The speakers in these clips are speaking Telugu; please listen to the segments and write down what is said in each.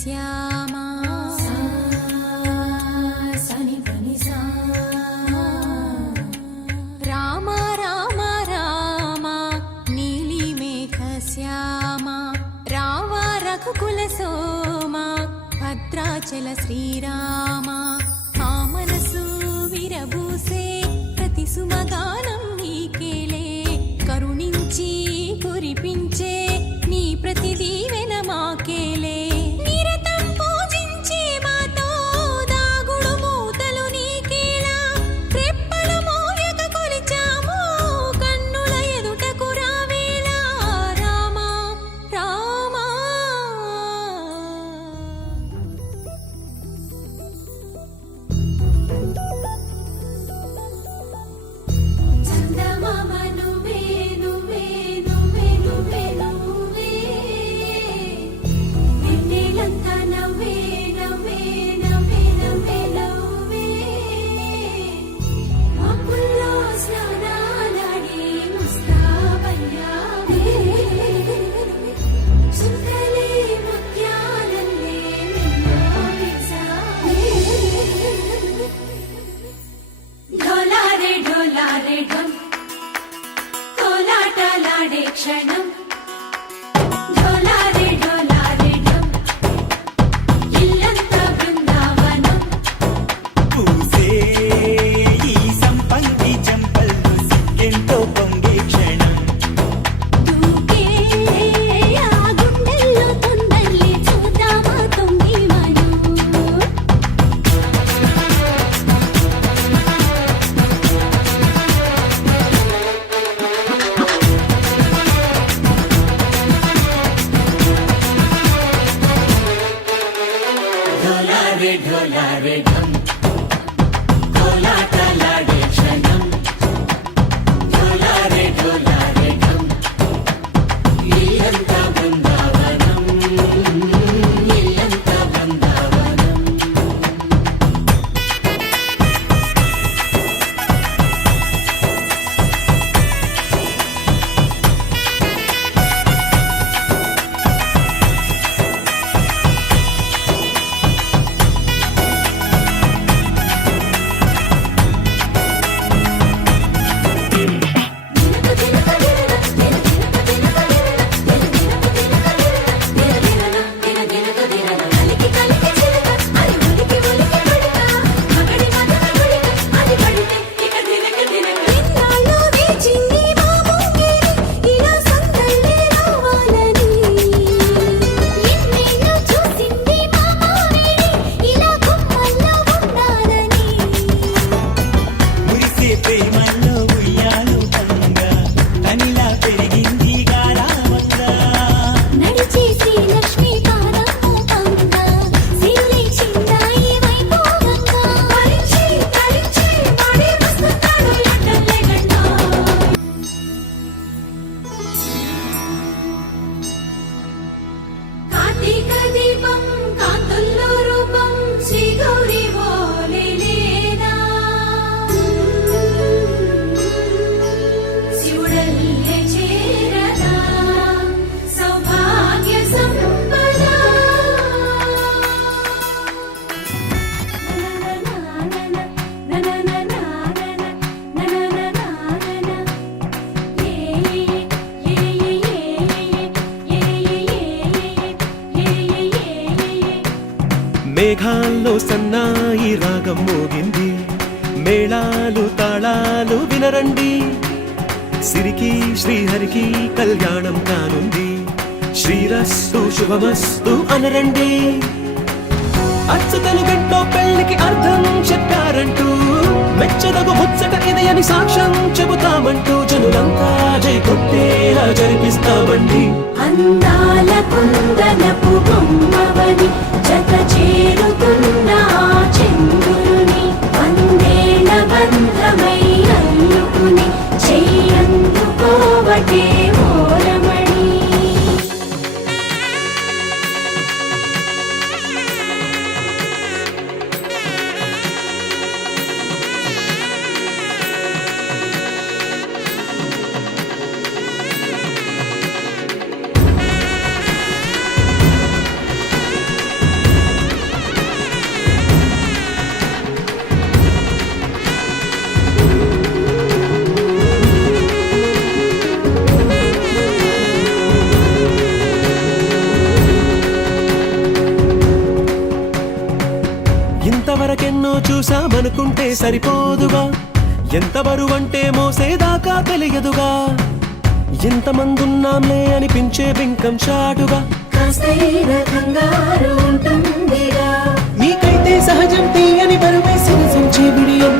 శ్యామా సని పని సా రామ రామ రామ నీలి మేఘ శ్యామా రావ రఘుకుల సోమా భద్రాచల శ్రీరామా ఆ మనసు విరబూసే ప్రతి సుమగానం నీకేలే కరుణించి కురిపించే నీ ప్రతి దీవెన మాకేలే నిరతం పూజించే మాతో దాగుడు మూతలు నీకేలా రెప్పల మోయక కొలిచాము కన్నుల ఎదుటకు రావేలా రామా రామా చందమామ నువ్వే నువ్వే నువ్వే నువ్వే నువ్వే వెన్నెలంతా నవ్వే నవ్వే నవ్వే నవ్వే నవ్వే మబ్బుల్లో స్నానాలాడి ముస్తాబయ్యావే చుక్కలే ముత్యాలల్లే నిన్ను వేసావే ఢోలారే ఢోలారే ఢమ్ కోలాటలాడే క్షణం ఢోలారే ఢోలారే ఢమ్ ఇల్లంతా బృందావనం పూసే ఈ సంపంగి చెంపల్లో సిగ్గెంతో పొంగే క్షణం దూకే ఆ గుండెల్లో తొందల్లి చూద్దామా తొంగి మనం ఢోలారే ఢోలారే ఢమ్ కోలాటలాడే క్షణం ఢోలారే ఢోలారే ఢమ్ ఇల్లంతా బృందావనం ఇల్లంతా బృందావనం మురిసే ప్రేమల్లో ఉయ్యాలు బంగా తనిలా పెరిగింది గారావంగా నడిచే శ్రీలక్ష్మి పాదము పంగా సిల్లి చిందాయి వైభోగంగా పరిచి పరిచి మడి వస్తున్నాడు ఎట్టలే గండా కార్తీక దీపం కాంతుల్లో రూపం శ్రీ గౌరీ ఓలేలేనా శివుడల్లే చేరదా సౌభాగ్య సంపద మేఘాల్లో సన్నాయి రాగం మోగింది మేళాలు తాళాలు వినరండి సిరికి శ్రీహరికి కళ్యాణం కానుంది శ్రీరస్తు శుభమస్తు అనరండి అచ్చతలు గంటో పెళ్లికి అర్థం చెప్పారంటూ మెచ్చదగు ముచ్చట ఇది అని సాక్ష్యం చెబుతామంటూ జనులంతా జై కొట్టేలా జరిపిస్తామండి అందాల కుందనపు బొమ్మవని జత చేరుతున్న ఆ చంద్రుని వందేళ్ల బంధమై అల్లుకుని చెయ్యందుకోవటే ఓరమణి ఎక్కడో చూసామనుకుంటే సరిపోదుగా, ఎంత బరువంటే మోసేదాకా తెలియదుగా, ఎంతమందున్నాంలే అనిపించే బింకం చాటుగా. కాస్తైన కంగారు ఉంటుందిగా, నీకైతే సహజం తీయని బరువే సిరసించే బిడియం,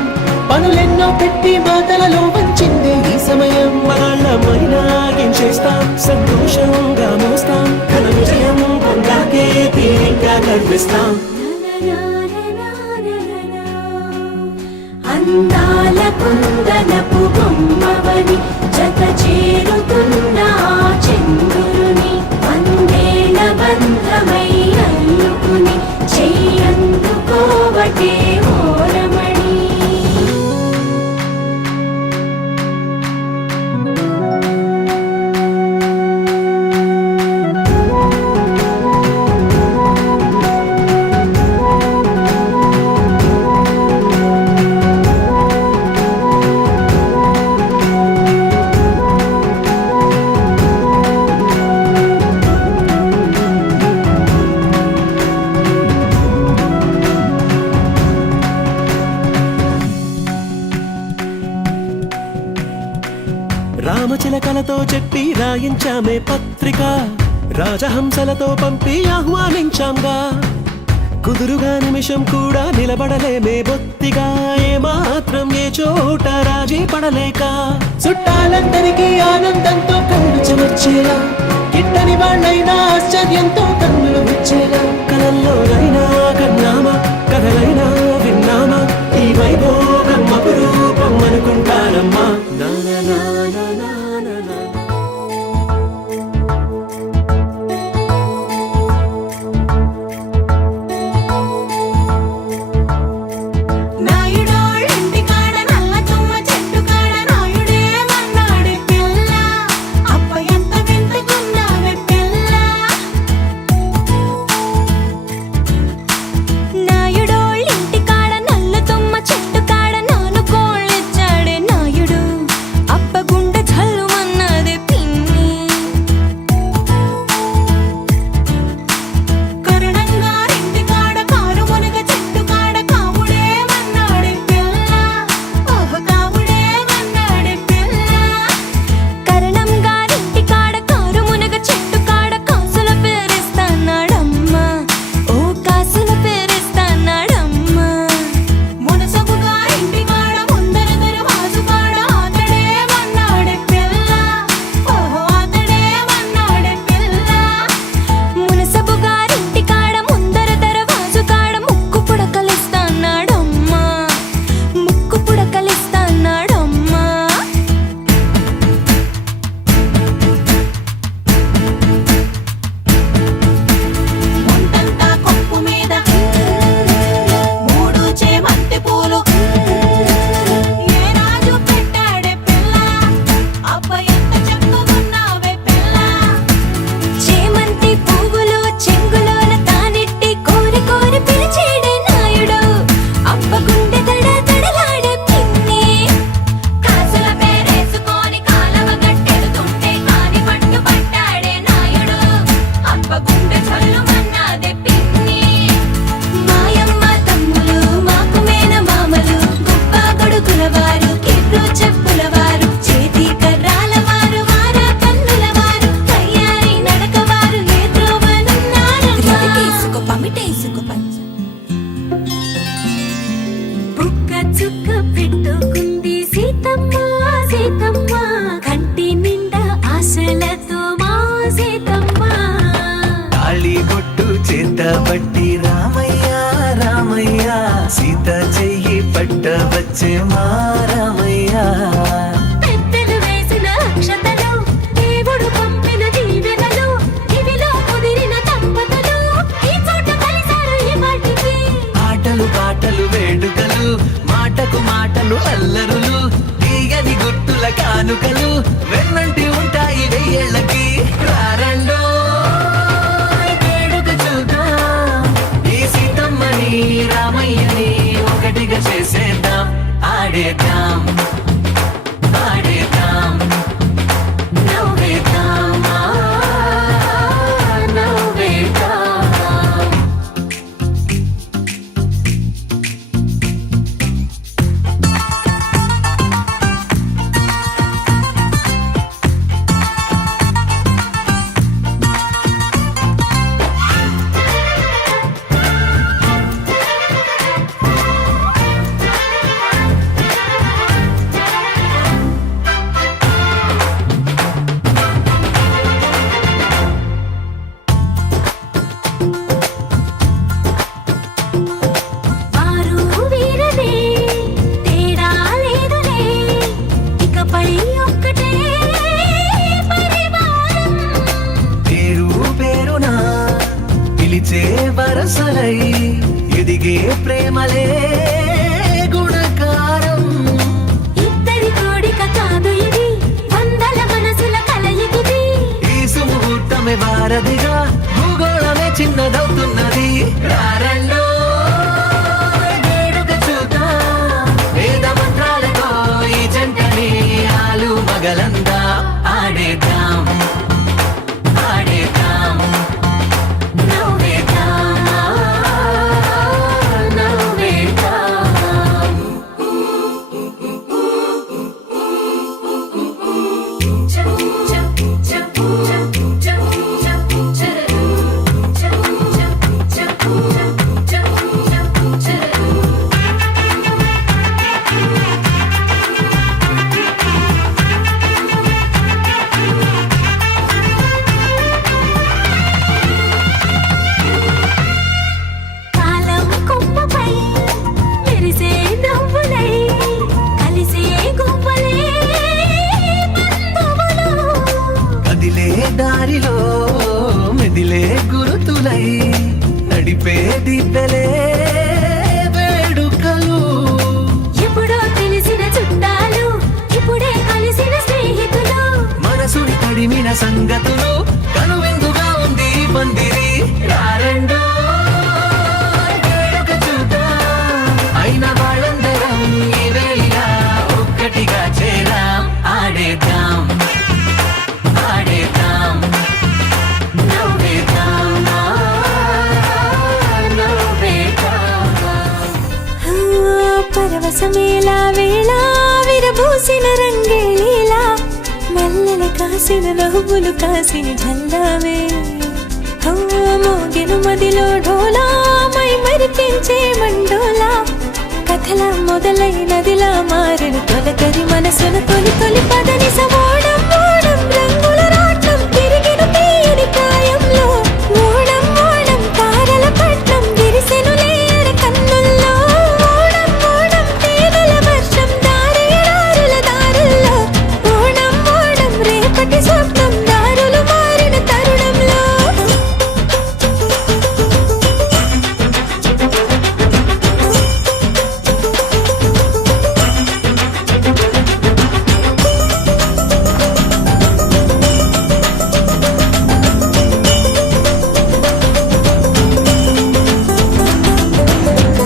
పనులెన్నో పెట్టి మాటలలో వంచిందే ఈ సమయం. మనాళ్ళమైనా ఏం చేస్తాం, సంతోషంగా మోస్తాం, ఘన విజయం పొందాకే తీరిగ్గా కనిపిస్తాం. అందాల కుందనపు బొమ్మవని జత చేరుతున్న ఆ చంద్రుని, వందేళ్ల బంధమై అల్లుకుని చెయ్యందుకోవటే ఓరమణి. రామచిలకలతో చెప్పి రాయించామే పత్రిక, రాజహంసలతో పంపి ఆహ్వానించాంగా, కుదురుగా నిమిషం కూడా నిలబడలేమే బొత్తిగా, ఏమాత్రం ఏ చోట రాజీ పడలేక, చుట్టాలందరికీ ఆనందంతో కళ్ళు చెమర్చేలా, గిట్టని వాళ్ళైనా ఆశ్చర్యంతో కన్నులు వచ్చేలా, కలల్లోనైనా కన్నామా, కథలైనా విన్నామా, ఈ వైభోగం అపురూపం అనుకుంటానమ్మా. నా నా నా నా నా నా నా. నాయుడోళ్ళింటి కాడ నల్ల తుమ్మ చెట్టు కాడ నాయుడే మన్నాడు పిల్ల, అప్ప ఎంత వింతకున్నావే పిల్ల. నాయుడోళ్ళింటి కాడ నల్ల తుమ్మ చెట్టు కాడ నాను కోళ్ళిచ్చాడే నాయుడు, అప్ప గుండె చల్లుమన్నది పిన్ని. కరుణంగారింటి కాడ కారు మునగ చెట్టు కాడ కాముడే మన్నాడే పిల్ల, ఓహ కాముడే మన్నాడే పిల్ల. కరణం గారింటి కాడ కారు మునగ చెట్టు కాడ కాసుల పేరిస్తానాడమ్మా, ఓ కాసుల పేరిస్తానాడమ్మా. మునసబు గారింటి కాడ ముందర దరవాజు కాడ అతడే మన్నాడే పిల్ల, ఓహో అతడే మన్నాడే పిల్ల. మునసబు గారింటి కాడ ముందర దరవాజు కాడ ముక్కు పుడకలిస్తానాడమ్మా, ముక్కు పుడకలిస్తానాడమ్మా. ముందంతా కొప్పు మీద మూడు చేమంతి పూలు, ఏ రాజు పెట్టాడే పిల్ల, అప్ప ఎంత చక్కగున్నావే పిల్ల. చేమంతి పువ్వులు చెంగులోన తానెట్టి కోరి కోరి పిలిచేడే నాయుడు, అప్ప గుండె దడ దడలాడే పిన్ని. కాసుల పేరేసుకొని కాలవ గట్టెడుతుంటే కాని పట్టు పట్టాడే నాయుడు, అప్ప గుండె చల్లుమన్నాదే పిన్ని. మాయమ్మ తమ్ములు మాకు మేన మామలు, గుప్ప గొడుగుల వారు కిర్రు చెప్పుల వారు, చేతి కర్రాల వారు వారా కన్నుల వారు, తయ్యారి నడక వారు ఏ త్రోవనున్నారమ్మా. పమిటేసుకో పంచ బుక్క చుక్క పెట్టుకుంది సీతమ్మ సీతమ్మ, కంటి నిండా ఆశలతో మా సీతమ్మ. తాళిబొట్టు చేతబట్టి రామయ్య రామయ్య, సీత చెయ్యి పట్ట వచ్చే మా రామయ్య. పెద్దలు వేసిన అక్షతలు, దేవుడు పంపిన దీవెనలు, ఇవిలో కుదిరిన దంపతులు ఈ చోట కలిశారు ఈ పాటికి. ఆటలు పాటలు వేడుకలు, మాటకు మాటలు అల్లరులు, తీయని గుర్తుల కానుకలు వెన్నంటి ఉంటాయి వెయ్యేళ్ళకి. రారండో వేడుక చూద్దాం, ఈ సీతమ్మని రామయ్యని ఒకటిగా చేసేద్దాం, ఆడేద్దాం ఆడేద్దాం నవ్వేద్దాం, నవ్వేద్దాం. పిలిచే వరసలై ఎదిగే ప్రేమలే గుణకారం. ఇద్దరి కోడిక కాదు ఇది, వందల మనసుల కలయికిది. ఈ సుముహూర్తమే వారధిగా భూగోళమే చిన్నదవుతున్నది. రారండో వేడుక చూద్దాం, వేద మంత్రాలతో ఈ జంటని ఆలు మగలందా ఆడేద్దాం ఆడేద్దాం నవ్వేద్దాం, నవ్వేద్దాం. కాలం కొమ్మపై మెరిసే నవ్వులై కలిసే గువ్వలే బంధువులు. కదిలే దారిలో మెదిలే గురుతులై నడిపే దిబ్బెలే వేడుకలు. ఎప్పుడో తెలిసిన చుట్టాలు, ఇప్పుడే కలిసిన స్నేహితులు. మనసుని తడిమిన సంగతులు కనువిందుగా ఉంది ఈ పందిరి. రారండో వేడుక చూద్దాం, అయిన వాళ్ళందరం ఈ వేళ ఒక్కటిగా చేరాం. ఆడేద్దాం ఆడేద్దాం నవ్వేద్దాం, నవ్వేద్దాం. పరవశమేలా వేళ విరబూసిన రంగేలీలా, మల్లెల కాసిన నవ్వులు కాసిన జల్లావే. మోగెను మదిలో ఢోలా, మై మరిపించే మండోలా. కథల మొదలైనదిలా మారిన తొలకరి మనసున తొలి తొలి పదని సమోడం మోడం రంగుల రాట్నం తిరిగిన తీయని ప్రాయంలో. ఓడం ఓడం తారల పట్నం విరిసెను లేయర కన్నుల్లో. ఓడం ఓడం తేనెల వర్షం దారేడారుల దారుల్లో. ఓడం ఓడం రేపటి స్వప్నం దారులు మారిన తరుణంలో.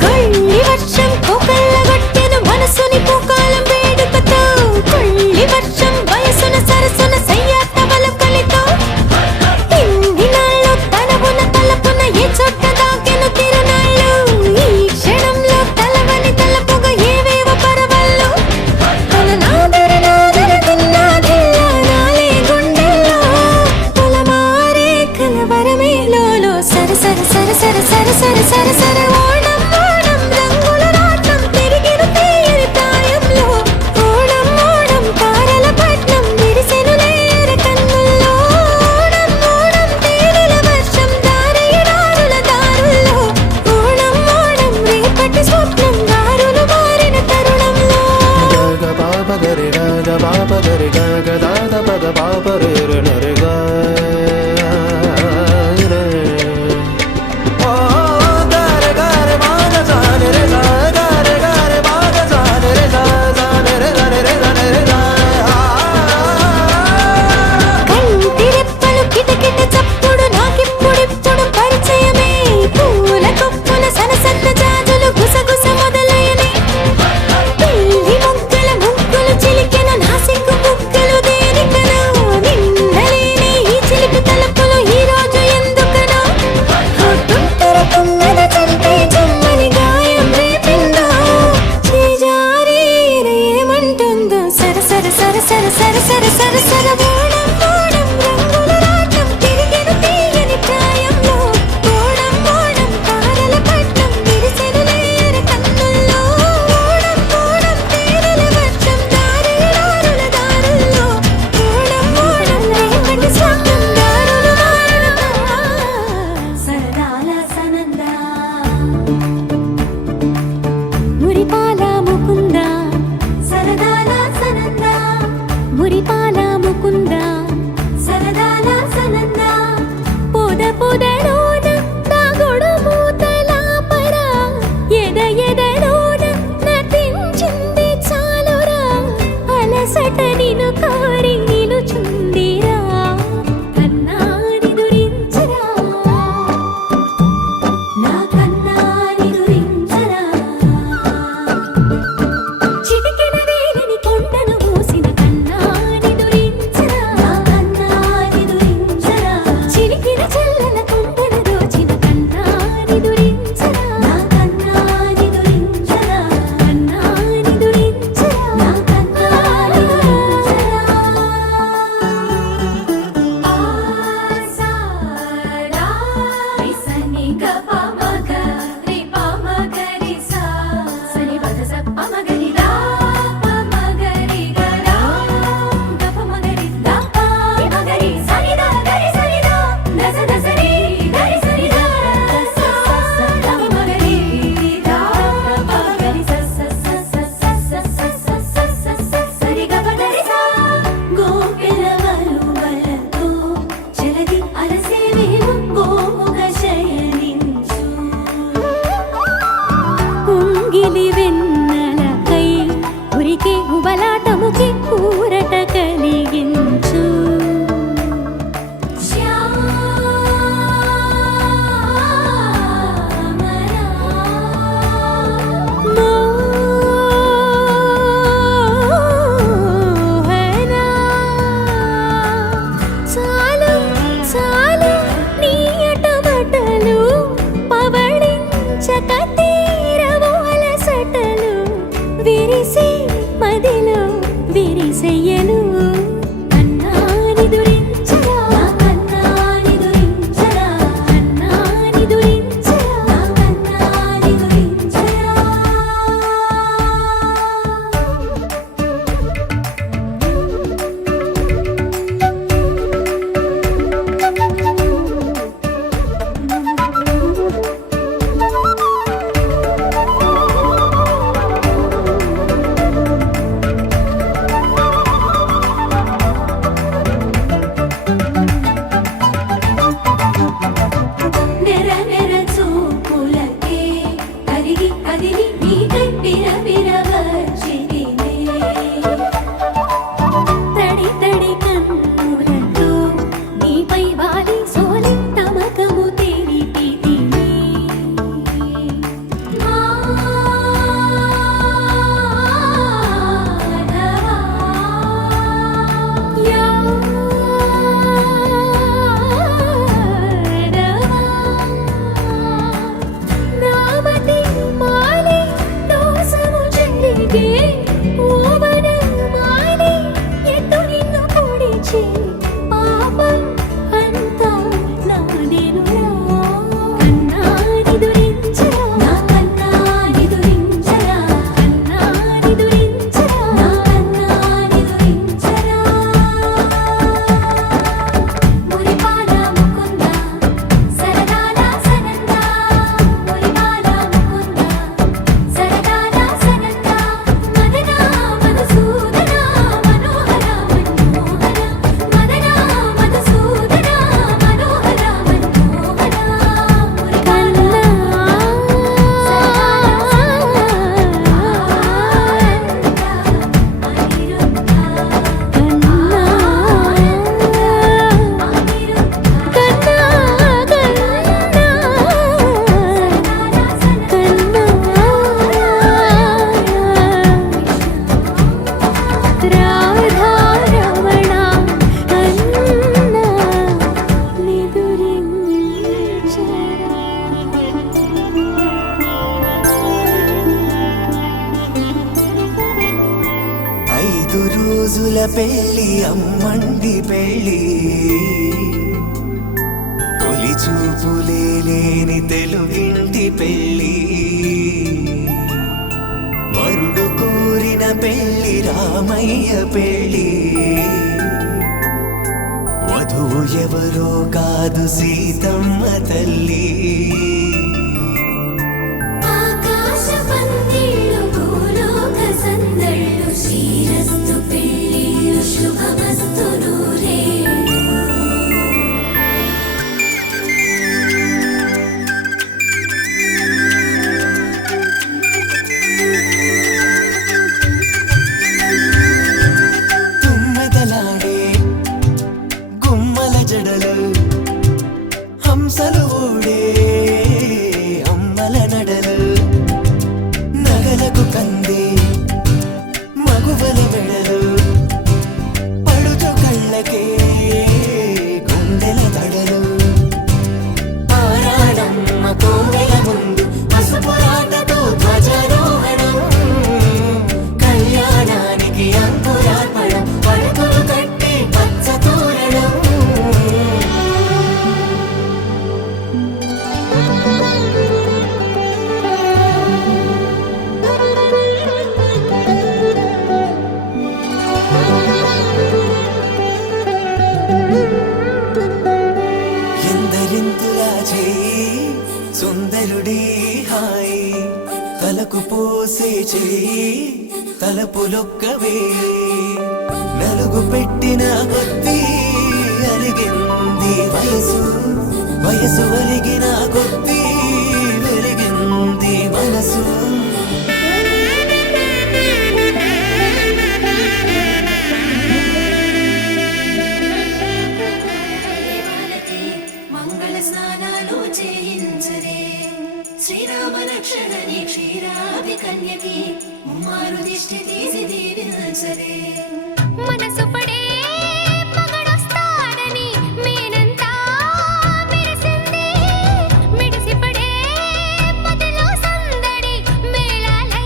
కొల్లి వర్షం కోకళ్ళగొట్టెను మనసుని పూకాలం వేడుకతో. కొల్లి వర్షం వయసున సరసున సయ్యాట వలకలితో. ఇన్ని నాళ్ళు తనవున తలపున ఏ చోట దాకెను తిరునాళ్ళు. ఈ క్షణంలో తలవని తలపుగా ఏవేవో పరవళ్ళు. తన నాదర నాదర తిన్నాదిల్లా నాలే గుండెల్లో. పొలమారే కలవరమేలోలో సర సర సర సర సర సర సర సర. ఓడం ఓడం రంగుల రాట్నం తిరిగిన తీయని ప్రాయంలో. ఓడం ఓడం తారల పట్నం విరిసెను లేయర కన్నుల్లో. ఓడం ఓడం తేనెల వర్షం దారేడారుల దారుల్లో. ఓడం ఓడం రేపటి స్వప్నం దారులు మారిన తరుణంలో. గగ పాప గరి గగ పాప గరి గగ దాద పగ పాప రే రే నరే గా రే. ఓ గర గర మా ನುಗ್ಗೆ ಓವನ ಮಾಲಿ ಎದ್ದು ನಿನ್ನು ಕೊಡಿಚೆ ಪಾಪ ಅಂತ ನಾನೇನುರಾ కన్నానిదురించరా నా కన్నానిదురించరా కన్నానిదురించరా నా కన్నానిదురించరా మురిపాల ముకుంద సరదాల సనంద మురిపాల ముకుంద సరదాల సనంద మదన మధుసూదన మనోహర మనోహర మదన మధుసూదన మనోహర మనోహర ఐదు రోజుల పెళ్లి అమ్మండి పెళ్లి తొలి చూపులే లేని తెలుగింటి పెళ్లి వరుడు కోరిన పెళ్లి రామయ్య పెళ్లి వధువు ఎవరో కాదు సీతమ్మ తల్లి ఆకాశ పందిళ్ళు భూలోక సందళ్ళు శ్రీరస్తు పెళ్ళిళ్ళు శుభమస్తు నూరేళ్ళు తుమ్మెదలాడే గుమ్మల జడలు హంసలు ఊడే అమ్మల నడలు నగలకు కంది మగువల వెడలు పడుచు కళ్ళకే గుండెల తడలు ఆరాడమ్మ కోవెల ముందు పసుపురాటతో ధ్వజారోహణం కళ్యాణానికి అంకురార్పణం పడకలు కట్టి పచ్చ తోరణం ఎందరింతులా చేయి సుందరుడి హాయి తలకు పోసే చేయి తలపులొక్కవే నలుగు పెట్టిన కొద్దీ అలిగింది వయసు వయసు ఒలిగిన కొద్దీ వెలిగింది మనసు మంగళ స్నానాలు చేయించరే శ్రీరామ రక్షణని క్షీరాభి కన్యకి ముమ్మారు దిష్టి తీసి దీవించరే మనసు పడే మగడొస్తాడని మేనంతా మెరిసింది మిడిసిపడే మదిలో సందడి మేళాలై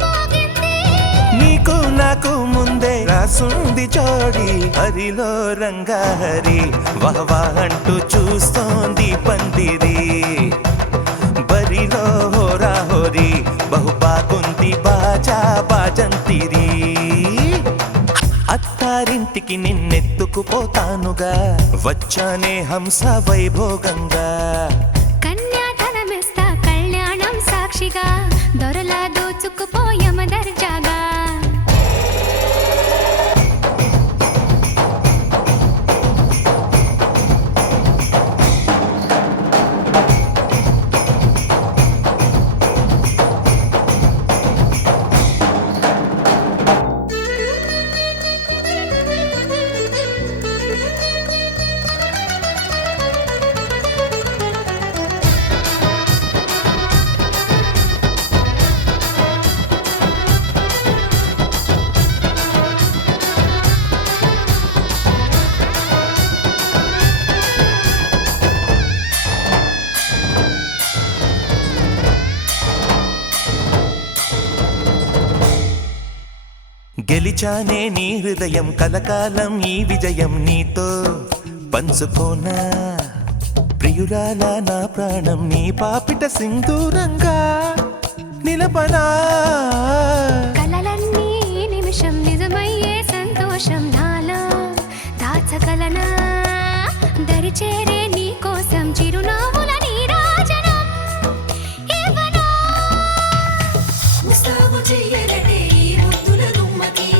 మోగింది నీకు నాకు ముందే రాసుంది జోడి హరిలో రంగాహరి వహవా అంటూ చూస్తోంది పందిరి బరిలో హోరా హోరి బహు బాగుంది బాజా బాజంతిరి అత్తారింటికి నిన్నెత్తుకుపోతానుగా వచ్చానే హంస వైభోగంగా కన్యాధనమిస్తా కళ్యాణం సాక్షిగా దొరలా దోచుకుపోయమ దర్జాగా గెలిచానే నీ హృదయం కలకాలం ఈ విజయం నీతో పంచుకోనా ప్రియురాల నా ప్రాణం నీ పాపిట సింధూరంగా నిలపనా కలలన్నీ నిమిషం నిజమయ్యే సంతోషం నాలో దాచగలనా దరిచేరే నీ కోసం చిరునవ్వుల నీరాజనం ఇవ్వనా ముస్తాబు చెయ్యరటే ఈ ముద్దుల గుమ్మకి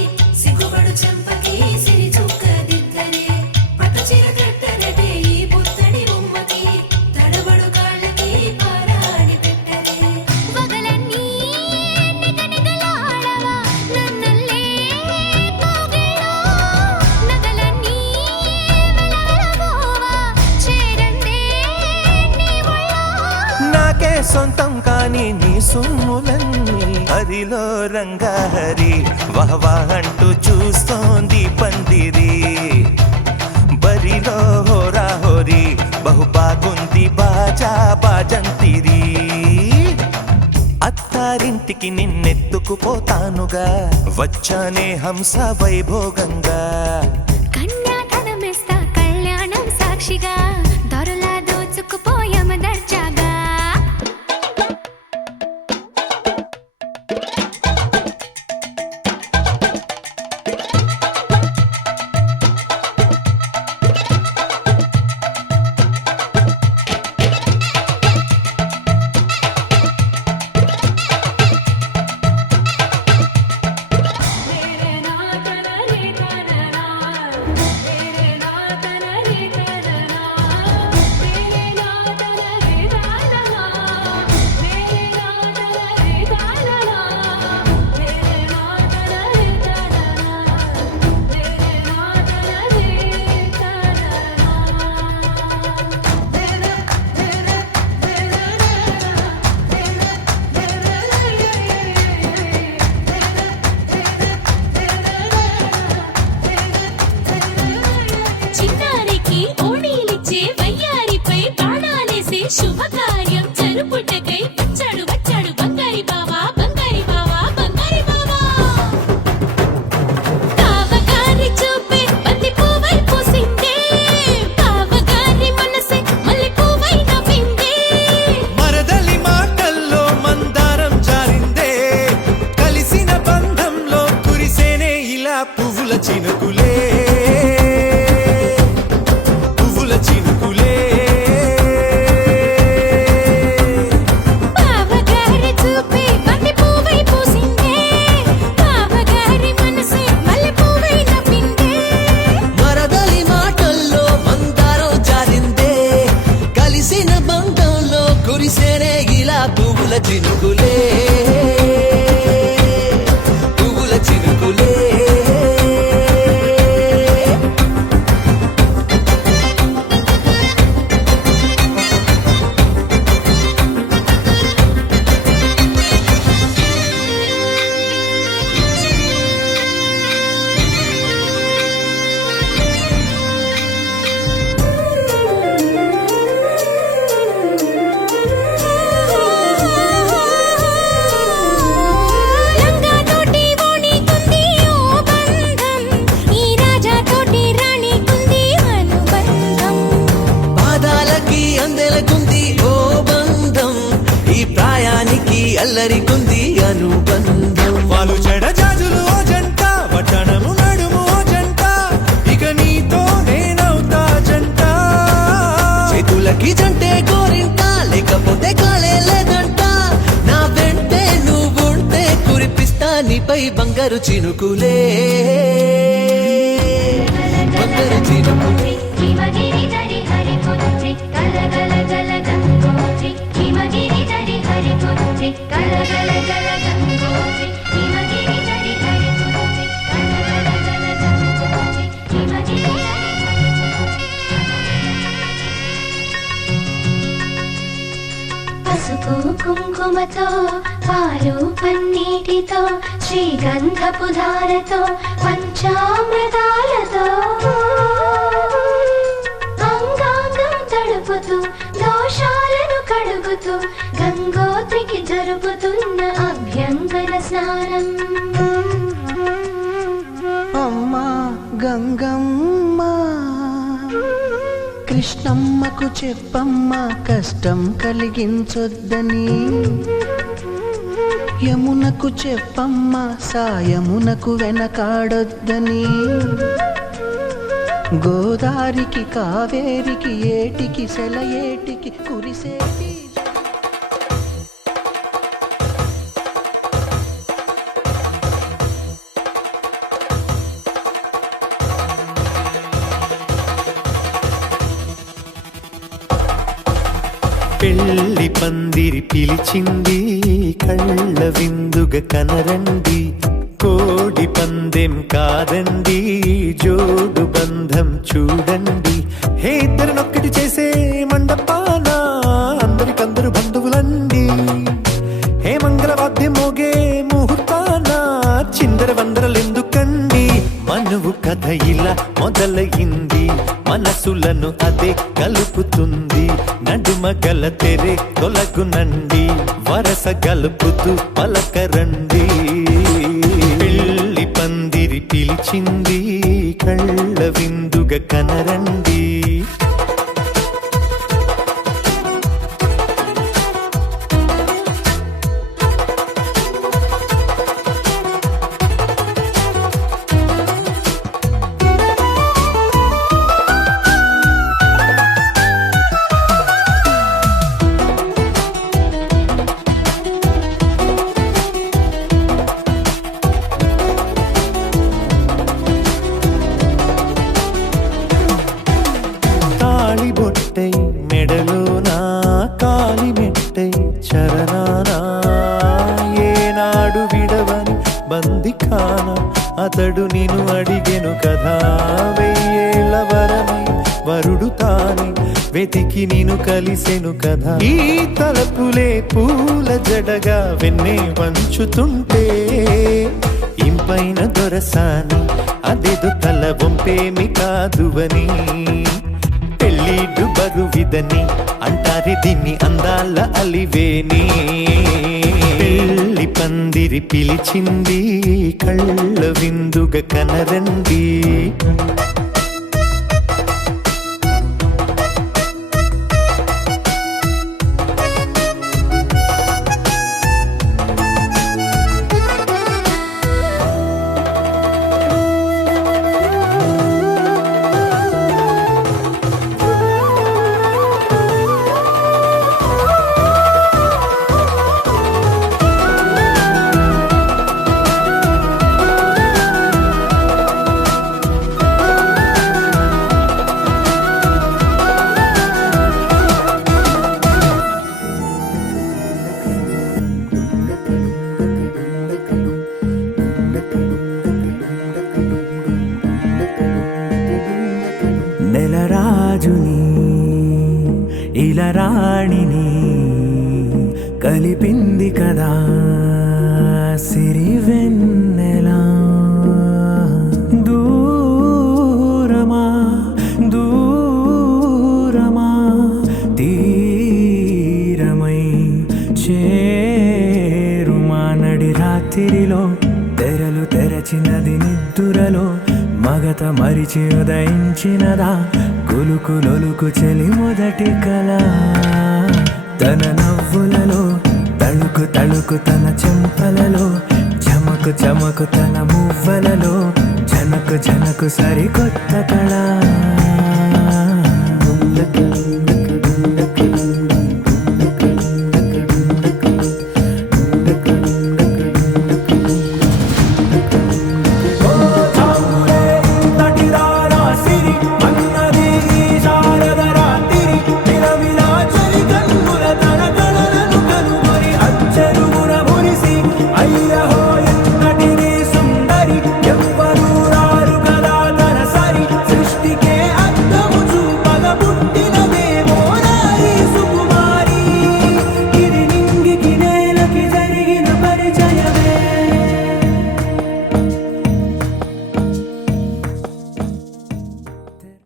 సిగ్గుపడు చెంపకి సిరి చుక్క దిద్దరే పట్టు చీర కట్టరటే ఈ పుత్తడి బొమ్మకి తడబడు కాళ్ళకి పారాడి పెట్టరే పగలన్నీ నిగనిగలాడవా నన్నల్లే కోగిలో నగలన్నీ వెలవెలబోవా చేరందే నీ ఒళ్ళో నాకే సొంతం కాని నీ సొమ్ములన్నీ హరిలో రంగాహరి వహవా అంటూ చూస్తోంది పందిరి బరిలో హోరా హోరి బహు బాగుంది బాజా బాజంతిరి అత్తారింటికి నిన్నెత్తుకుపోతానుగా వచ్చానే హంస వైభోగంగా కన్యాధనమిస్తా కళ్యాణం సాక్షిగా దొరలా దోచుకుపోయామ దర్జాగా చిన్నారికి ఓణీలిచ్చే వయ్యారిపై బాణాలేసే శుభకార్యం జరుపుటకై వచ్చాడు వచ్చాడు బంగారి బావా బంగారి బావా బంగారి బావా బావగారి చూపే బంతి పువ్వై పూసిందే బావగారి మనసే మల్లె పువ్వై నవ్విందే మరదలి మాటల్లో మందారం జారిందే కలిసిన బంధంలో కురిసేనే ఇలా పువ్వుల చినుకులే పువ్వుల చినుకులే బావగారి చూపే బంతి పువ్వై పూసిందే బావగారి మనసే మల్లె పువ్వై నవ్విందే మరదలి మాటల్లో మందారం జారిందే కలిసిన బంధంలో కురిసేనే ఇలా పువ్వుల చినుకులే పువ్వుల చినుకులే లంగా తోటి ఓణి కుంది ఓ బంధం ఈ రాజా తోటి రాణి కుంది అనుబంధం పాదాలకి అందెలకుంది ఓ బంధం ఈ ప్రాయానికి అల్లరికుంది అనుబంధం వాళ్ళు చెడ జాజులు ఓ జంట వట్టణము నడుము ఓ జంట ఇక నీతో నేనవుతా జంట చేతులకి జంటే గోరింట లేకపోతే కాలే లేదంట నా వెంటే నువ్వుంటే కురిపిస్తా నీపై బంగారు చినుకులే బంగారు చినుకులే హిమగిరి దరి హరి పుత్రి కలగల గల గంగోత్రి హిమగిరి దరి హరి పుత్రి కలగల గల గంగోత్రి హిమగిరి దరి హరి పుత్రి కలగల గల గంగోత్రి హిమగిరి పసుపు కుంకుమతో పాలు పన్నీటితో శ్రీగంధపు ధారతో పంచామృతాలతో అంగాంగం తడుపుతూ దోషాలను కడుగుతూ గంగోత్రికి జరుపుతున్న అభ్యంగన స్నానం గంగమ్మ కృష్ణమ్మకు చెప్పమ్మ కష్టం కలిగించొద్దని యమునకు చెప్పమ్మ సాయమునకు వెనకాడొద్దని గోదారికి కావేరికి ఏటికి సెలయేటికి కురిసేటి పెళ్లి పందిరి పిలిచింది కళ్ళ విందుగ కనరండి కోడి పందెం కాదండి జోడు బంధం చూడండి హే ఇద్దరినొక్కటి చేసే మండపాన అందరికందరు బంధువులండి హే మంగళవాద్యం మోగే ముహూర్తాన చిందర వందరలెందుకండి మనువు కథ ఇలా మొదలయింది మనసులను అదే కలుపుతుంది నడుమ గల తెరే తొలగునండి వరస గలుపుతూ పలకరండి పెళ్లి పందిరి పిలిచింది కళ్ళ విందుగ కనరండి మెడలోనా కాలి మెట్టై చరణానా ఏనాడు విడవని బందిఖాన అతడు నిన్ను అడిగెను కదా వెయ్యేళ్ళ వరమై వరుడు తానే వెతికి నిన్ను కలిసెను కదా ఈ తలపులే పూల జడగా వెన్నే వంచుతుంటే ఇంపైన దొరసాని అదేదో తల వంపేమి కాదువని పెళ్ళిడు బరువిదని అంటారే దీన్ని అందాల అలివేని పెళ్లి పందిరి పిలిచింది కళ్ళ విందుగ కనరండి నెలరాజుని ఇలా రాణిని కలిపింది కదా సిరివెన్నెలా దూరమా దూరమా తీరమై చేరుమా నడి రాత్రిలో తెరలు తెరచినది నిద్దురలో మగత మరిచి ఉదయించినదా కులుకులొలుకు చెలి మొదటి కళ తన నవ్వులలో తళుకు తళుకు తన చెంపలలో చమకు చమకు తన మువ్వలలో జనకు జనకు సరికొత్త కళ